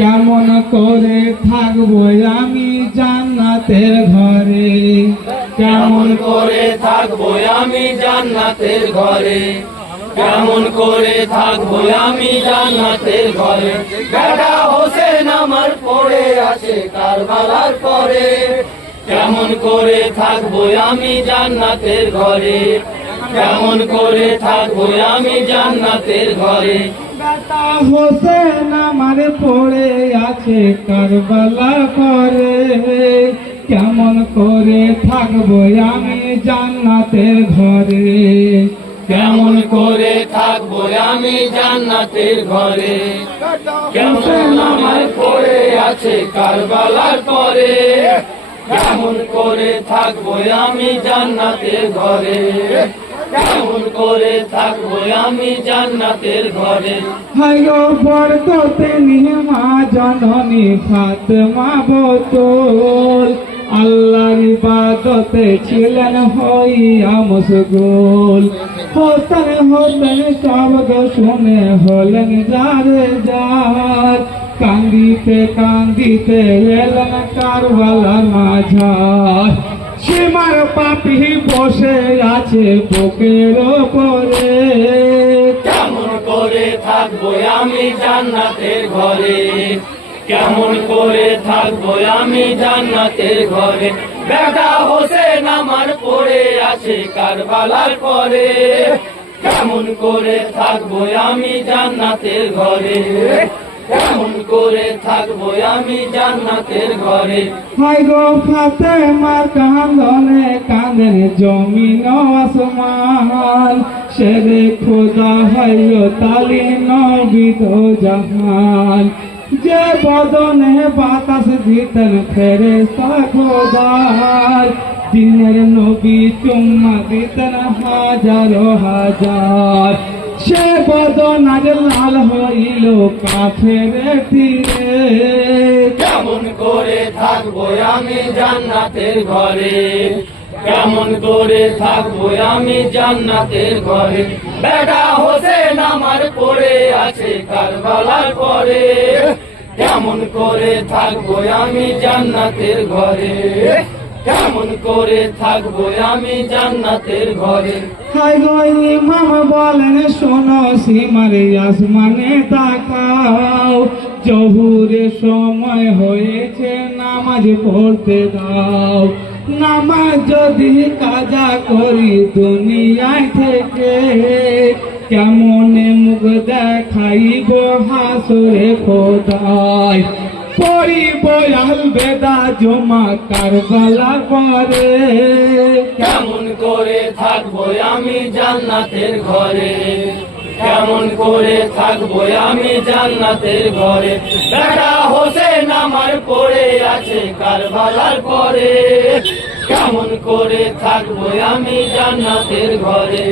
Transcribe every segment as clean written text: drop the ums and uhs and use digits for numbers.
কেমন করে থাকবো আমি জান্নাতের ঘরে, কেমন করে থাকবো আমি জান্নাতের ঘরে, কেমন করে থাকবো আমি জান্নাতের ঘরে। বেটা হোসেন আমার পড়ে আছে কারবালার পরে, কেমন করে থাকবো আমি জান্নাতের ঘরে, কেমন করে থাকবো আমি জান্নাতের ঘরে। বেটা হোসেন আমার পড়ে আছে কারবালা পরে, কেমন করে থাকবো আমি জান্নাতের ঘরে, কেমন করে থাকবো আমি জান্নাতের ঘরে। কেমন আমার পড়ে আছে কারবালার পরে, কেমন করে থাকবো আমি জান্নাতের ঘরে, কেমন করে থাকবো আমি জান্নাতের ঘরে। হায়ো বরকতে নিয়ে মা জননী ফাতেমা বোতল, আল্লাহর ইবাদতে ছিলেন হইয়া মশগুল। হোসেন হোসেন শব্দ শুনে হলেন যারে যার, কান্দিতে কান্দিতে এলেন কারবালার মাঝার। সীমার পাপি বসে আছে বুকের ওপরে, কেমন করে থাকবো আমি জান্নাতের ঘরে, কেমন করে থাকবো আমি জান্নাতের ঘরে। বেটা হোসেন আমার পড়ে আছে কারবালার পরে, কেমন করে থাকবো আমি জান্নাতের ঘরে, কেমন করে থাকবো আমি জান্নাতের ঘরে। হায় গো ফাতেমার কান্দনে কাঁদেন জমিন আসমান, শেরে খোদা হাইয়ো তালি নবী দো জাহান। যে বদনে বাতাস দিতেন ফেরেশতা খোদার, দিনের নবী চুম্মা দিতেন হাজারো হাজার। সে বদন আজ লাল হইল কাফের তীরে, কেমন করে থাকবো আমি জান্নাতের ঘরে, কেমন করে থাকবো আমি জান্নাতের ঘরে। বেটা হোসেন আমার পড়ে আছে কারবালার পরে, কেমন করে থাকবো আমি জান্নাতের ঘরে, কেমন করে থাকবো আমি জান্নাতের ঘরে। হায় গো ইমাম বলেন শোনো সীমার আসমানে তাকাও, জহুরে সময় হয়েছে নামাজ পড়তে দাও। নামাজ যদি কাজা করি দুনিয়ায় থেকে, কেমনে মুখ দেখাইব হাসরে খোদায়। পড়িব আল বেদা জমা কারবালা পরে, কেমন করে থাকবো আমি জান্নাতের ঘরে, কেমন করে থাকবো আমি জান্নাতের ঘরে। বেটা হোসেন আমার পড়ে আছে কারবালার পরে, কেমন করে থাকবো আমি জান্নাতের ঘরে,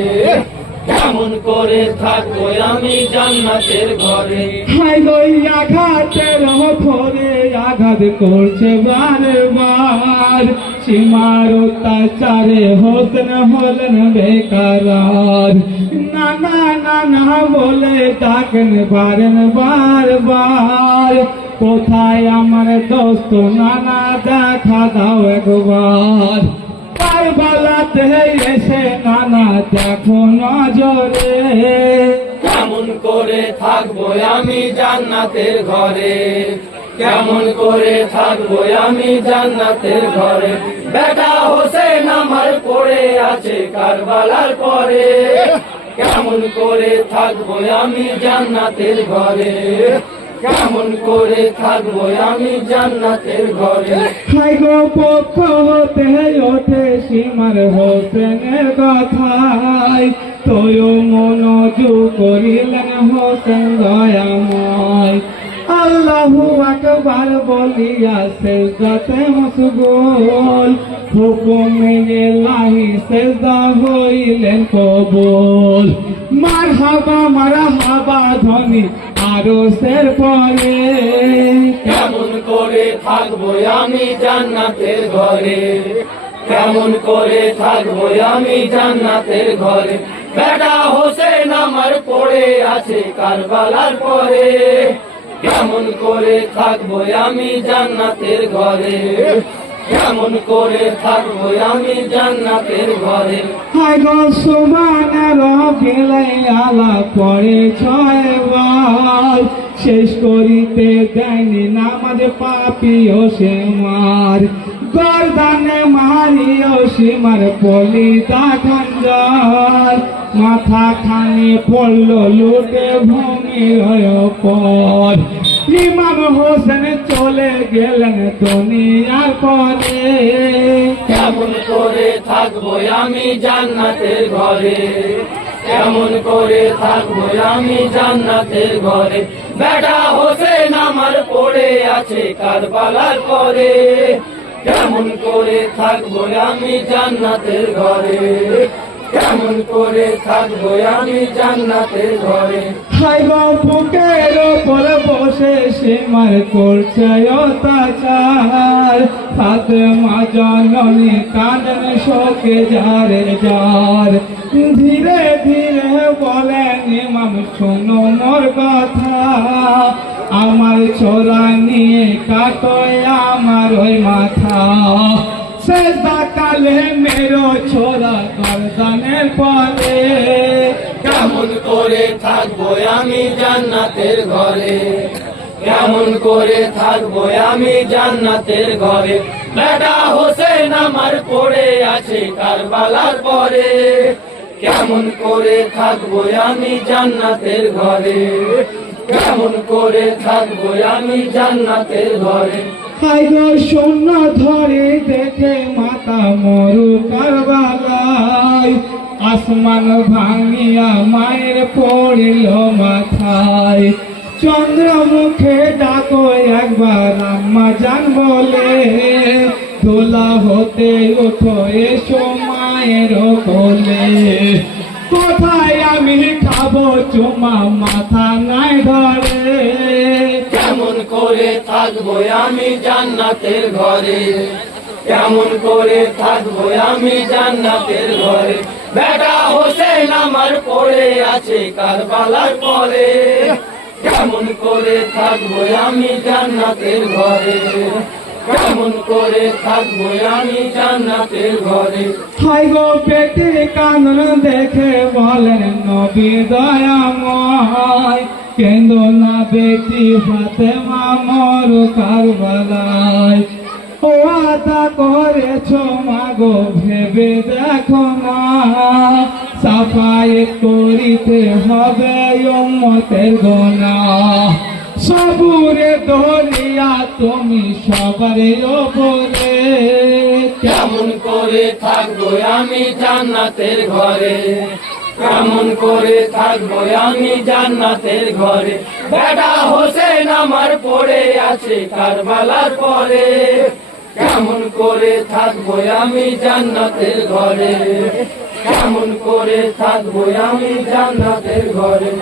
কেমন করে থাকবো আমি জান্নাতের ঘরে। হায় গো আঘাতের ফলে আঘাত করছে বারবার, সীমার অত্যাচারে হোসেন হলেন বেকারার। নানা নানা বলে ডাকেন পারেন বারবার, কোথায় আমার দোস্ত নানা দেখা দাও একবার। কারবালাতে এসে নানা দেখো নজরে, কেমন করে থাকবো আমি জান্নাতের ঘরে, কেমন করে থাকবো আমি জান্নাতের ঘরে। বেটা হোসেন আমার পড়ে আছে কারবালার পরে, কেমন করে থাকবো আমি জান্নাতের ঘরে, কেমন করে থাকবো আমি জান্নাতের ঘরে। হায় গো পক্ষ হতে ওঠে সীমার হোসেনের কথায়, তোর মনোযোগ করিলেন হোসেন দয়াময়। আল্লাহু আকবার বলিয়া সেজদাতে মশগুল, হুকুমে ইলাহি সেজদা হইলেন কবুল। মারহাবা ধ্বনি আরশের পরে, কেমন করে থাকবো আমি জান্নাতের ঘরে, কেমন করে থাকবো আমি জান্নাতের ঘরে। বেটা হোসেন আমার পড়ে আছে কারবালার পরে, কেমন করে থাকবো আমি জান্নাতের ঘরে, কেমন করে থাকবো আমি জান্নাতের ঘরে। হায় গো সুবহানের গেলে আলা পড়ে 6 বার, শেষ করিতে দেয়নি নামাজ পাপিও সে মার, গর্দানে মারিও সীমার পলিতা খঞ্জর, মাথা খানি পড়ল লুটে ভূমির পর, ইমাম হোসেন চলে গেলেন দুনিয়ার পরে। কেমন করে থাকবো আমি জান্নাতের ঘরে, কেমন করে থাকবো আমি জান্নাতের ঘরে। বেটা হোসেন আমার পড়ে আছে কারবালার পরে, কেমন করে থাকবো আমি জান্নাতের ঘরে, কেমন করে থাকবো আমি জান্নাতের ঘরে। হায় গো বুকের ওপর বসে সীমার করছে অত্যাচার, ফাতেমা জননী কাঁদেন শোকে যারে যার, ধীরে ধীরে বলেন ইমাম শোনো মোর কথা, আমার ছোরা নিয়ে কাটোয় আমার ওই মাথা, সেজদা কালে মেরো ছোরা গর্দানের পরে। কেমন করে থাকবো আমি জান্নাতের ঘরে, কেমন করে থাকবো আমি জান্নাতের ঘরে। বেটা হোসেন আমার পড়ে আছে কারবালার পরে, কেমন করে থাকবো আমি জান্নাতের ঘরে, কেমন করে থাকবো আমি জান্নাতের ঘরে। হায় গো শূন্য ধরে দেখে মাতা মরু কারবালায়, আসমান ভাঙিয়া মায়ের পড়িল মাথায়, চন্দ্রমুখে ডাকো একবার আম্মা জান বলে, দোলা হতে ওঠো এসো মায়ের কোলে, কোথায় আমি খাবো চুমা মাথা নাই ধরে। কেমন করে থাকবো আমি জান্নাতের ঘরে, কেমন করে থাকবো আমি জান্নাতের ঘরে। বেটা হোসেন আমার পড়ে আছে কারবালার পরে, কেমন করে থাকবো আমি জান্নাতের ঘরে, কেমন করে থাকবো আমি জান্নাতের ঘরে। হায় গো পেটের কানন দেখে বলেন নবী দয়াময়, কেন্দ না বেটি ফাতেমা মরু কারবালায়, ও আদা করেছ মাগো ভেবে দেখো না, সাফাই করিতে হবে উম্মতের গুনাহ, সবুরে দরিয়া তুমি সবার ওপরে। কেমন করে থাকবো আমি জান্নাতের ঘরে, কেমন করে থাকবো আমি জান্নাতের ঘরে। বেটা হোসেন আমার পড়ে আছে কারবালার পরে, কেমন করে থাকবো আমি জান্নাতের ঘরে, কেমন করে থাকবো আমি জান্নাতের ঘরে।